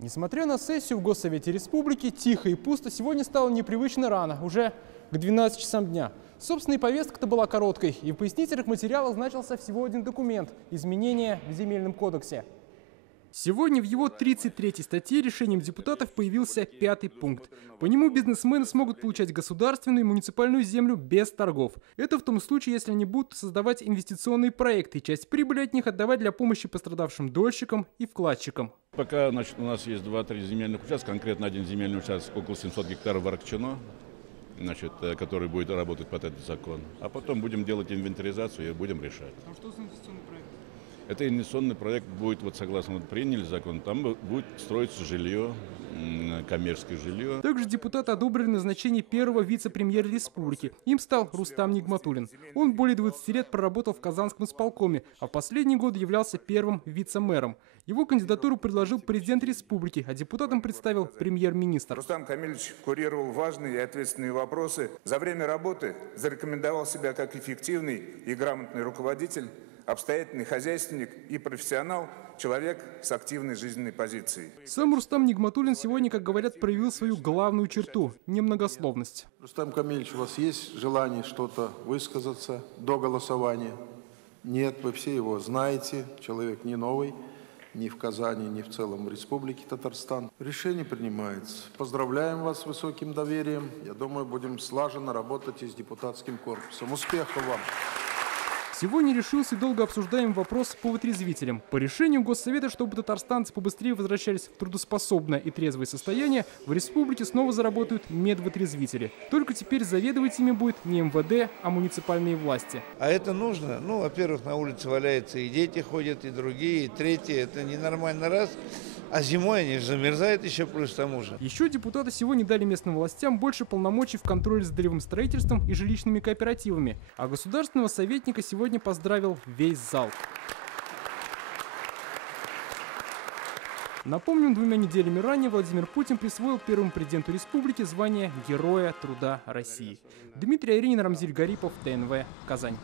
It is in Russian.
Несмотря на сессию в Госсовете Республики, тихо и пусто сегодня стало непривычно рано, уже к 12 часам дня. Собственно, и повестка-то была короткой, и в пояснительных материалах значился всего один документ – изменения в Земельном кодексе. Сегодня в его 33-й статье решением депутатов появился 5-й пункт. По нему бизнесмены смогут получать государственную и муниципальную землю без торгов. Это в том случае, если они будут создавать инвестиционные проекты и часть прибыли от них отдавать для помощи пострадавшим дольщикам и вкладчикам. Пока, значит, у нас есть 2-3 земельных участка, конкретно один земельный участок около 700 гектаров в Аракчино, значит, который будет работать под этот закон. А потом будем делать инвентаризацию и будем решать. А что за инвестиционный проект? Это инвестиционный проект будет, вот согласно приняли закон, там будет строиться жилье, коммерческое жилье. Также депутаты одобрили назначение первого вице-премьера республики. Им стал Рустам Нигматуллин. Он более 20 лет проработал в Казанском исполкоме, а в последние годы являлся первым вице-мэром. Его кандидатуру предложил президент республики, а депутатам представил премьер-министр. Рустам Камильевич курировал важные и ответственные вопросы. За время работы зарекомендовал себя как эффективный и грамотный руководитель, обстоятельный хозяйственник и профессионал, человек с активной жизненной позицией. Сам Рустам Нигматуллин сегодня, как говорят, проявил свою главную черту – немногословность. Рустам Камильевич, у вас есть желание что-то высказаться до голосования? Нет, вы все его знаете, человек не новый, ни в Казани, ни в целом Республике Татарстан. Решение принимается. Поздравляем вас с высоким доверием. Я думаю, будем слаженно работать и с депутатским корпусом. Успехов вам! Сегодня решился долго обсуждаемый вопрос по вытрезвителям. По решению Госсовета, чтобы татарстанцы побыстрее возвращались в трудоспособное и трезвое состояние, в республике снова заработают медвытрезвители. Только теперь заведовать ими будет не МВД, а муниципальные власти. А это нужно? Ну, во-первых, на улице валяются и дети ходят, и другие, и третьи. Это ненормально раз. А зимой они же замерзают еще плюс к тому же. Еще депутаты сегодня дали местным властям больше полномочий в контроле за долевым строительством и жилищными кооперативами. А государственного советника сегодня поздравил весь зал. Напомним, 2 неделями ранее Владимир Путин присвоил первому президенту республики звание Героя труда России. Дмитрий Аринин, Рамзиль Гарипов, ТНВ, Казань.